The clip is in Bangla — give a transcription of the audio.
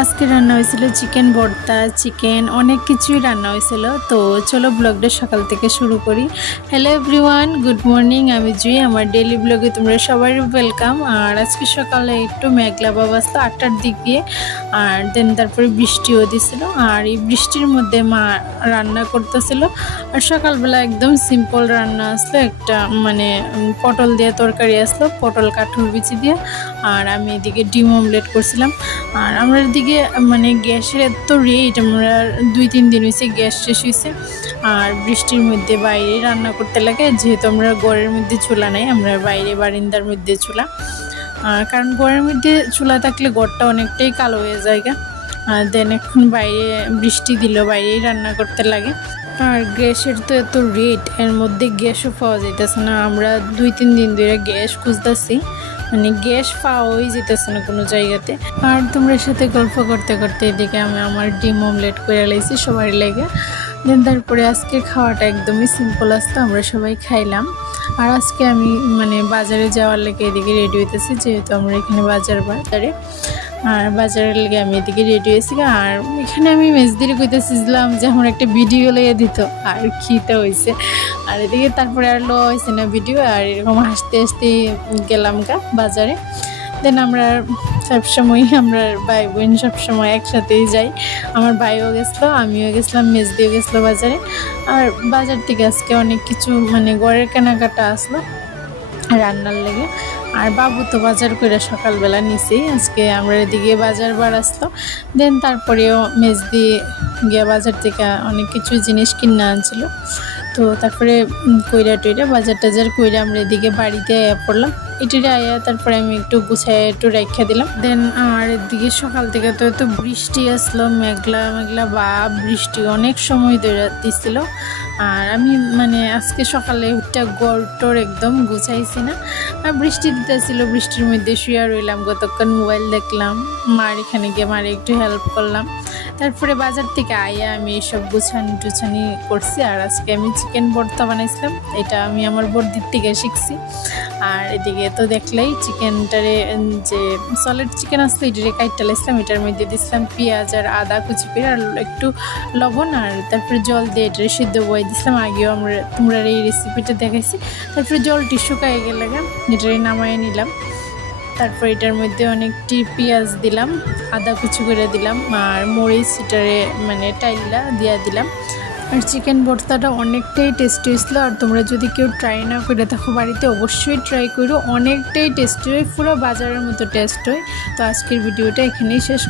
আজকে রান্না হয়েছিল চিকেন ভর্তা, চিকেন অনেক কিছুই রান্না হয়েছিল। তো চলো ব্লগটা সকাল থেকে শুরু করি। Hello everyone, good morning. আমি জুই, আমার ডেইলি ব্লগে তোমরা সবাই ওয়েলকাম। আর আজকে সকালে একটু মেঘলা ভাব আসতো 8টার দিকে, আর দেন তারপরে বৃষ্টিও দিছিল। আর এই বৃষ্টির মধ্যে মা রান্না করতেছিল। আর সকালবেলা একদম সিম্পল রান্না আসলো, একটা পটল দিয়ে তরকারি আসলো, পটল কাঁঠাল বিচি দিয়ে। আর আমি এদিকে ডিম অমলেট করছিলাম। আর আমরা এদিকে গ্যাসের এত রেট, আমরা 2-3 দিন হয়েছে গ্যাস শেষ হয়েছে। আর বৃষ্টির মধ্যে বাইরে রান্না করতে লাগে, যেহেতু আমরা ঘরের মধ্যে চুলা নেই, আমরা বাইরে বারিন্দার মধ্যে চুলা। কারণ ঘরের মধ্যে চুলা থাকলে ঘরটা অনেকটাই কালো হয়ে যায়। আর দেন এখন বাইরে বৃষ্টি দিল, বাইরেই রান্না করতে লাগে। আর গ্যাসের তো এত রেট, এর মধ্যে গ্যাসও পাওয়া যাইতেছে না। আমরা 2-3 দিন ধরে গ্যাস খুঁজতেছি, গ্যাস পাওয়াই যেতেছে না কোনো জায়গাতে। আর তোমরা সাথে গল্প করতে করতে এদিকে আমি আমার ডিম অমলেট করে লাইছি সবার লেগে। দেন তারপরে আজকে খাওয়াটা একদমই সিম্পল আসতো, আমরা সবাই খাইলাম। আর আজকে আমি বাজারে যাওয়ার লেগে এদিকে রেডি হইতেছি, যেহেতু আমরা এখানে বাজারে। আর বাজারের লেগে আমি এদিকে রেডি হয়েছি। আর এখানে আমি মেজদিরে কইতেছিলাম যে আমার একটা ভিডিও লেগে দিত, আর খিতে হয়েছে। আর এদিকে তারপরে আর লো হয়েছে না ভিডিও, আর এরকম হাসতে হাসতে গেলাম বাজারে। দেন আমরা ভাই বোন সবসময় একসাথেই যাই। আমার ভাইও গেছিলো, আমিও গেছিলাম, মেজদিও গেছিলো বাজারে। আর বাজার থেকে আজকে অনেক কিছু ঘরের কেনাকাটা আসলো রান্নার লেগে। আর বাবু তো বাজার করে সকালবেলা নিছেই, আজকে আমরা এদিকে বাজার বার আসলো। দেন তারপরেও মেজদি গিয়ে বাজার থেকে অনেক কিছু জিনিস কিনে আনছিল। তো তারপরে কইরা টইরা বাজার টাজার কইরা আমরা এদিকে বাড়িতে পড়লাম। এটিরে আয়া তারপরে আমি একটু গুছাই একটু রেখে দিলাম। দেন আর এদিকে সকাল থেকে তো বৃষ্টি আসলো, মেঘলা মেঘলা বা বৃষ্টি অনেক সময় ধরে দিছিল। আর আমি আজকে সকালে উঠটা গড়টর একদম গুছাইছি না। আর বৃষ্টি দিতেছিল, বৃষ্টির মধ্যে শুয়ে রইলাম, কতক্ষণ মোবাইল দেখলাম। মার এখানে গিয়ে মারে একটু হেল্প করলাম। তারপরে বাজার থেকে আইয়া আমি এইসব গুছানি টুছানি করছি। আর আজকে আমি চিকেন ভর্তা বানাইছিলাম, এটা আমি আমার বড়দির থেকে শিখছি। আর এদিকে তো দেখলেই চিকেনটারে, যে সলিড চিকেন আসলো এটারে কাইটটা লাইছিলাম, এটার মধ্যে দিয়েছিলাম পেঁয়াজ আর আদা কুচি করে, আর একটু লবণ, আর তারপরে জল দিয়ে এটারে সিদ্ধ বয়ে দিয়েছিলাম। আগেও তোমরা এই রেসিপিটা দেখাইছি। তারপরে জলটি শুকাই গেলে এটারে নামাই নিলাম। তারপর এটার মধ্যে অনেকটি পেঁয়াজ দিলাম, আদা কুচি করে দিলাম, আর মরিচ এটারে টাইলা দিয়া দিলাম। আর চিকেন ভর্তাটা অনেকটাই টেস্টি হয়েছিল। আর তোমরা যদি কেউ ট্রাই না করে থাকো বাড়িতে, অবশ্যই ট্রাই করো, অনেকটাই টেস্টি হয়, পুরো বাজারের মতো টেস্ট হয়। তো আজকের ভিডিওটা এখানেই শেষ।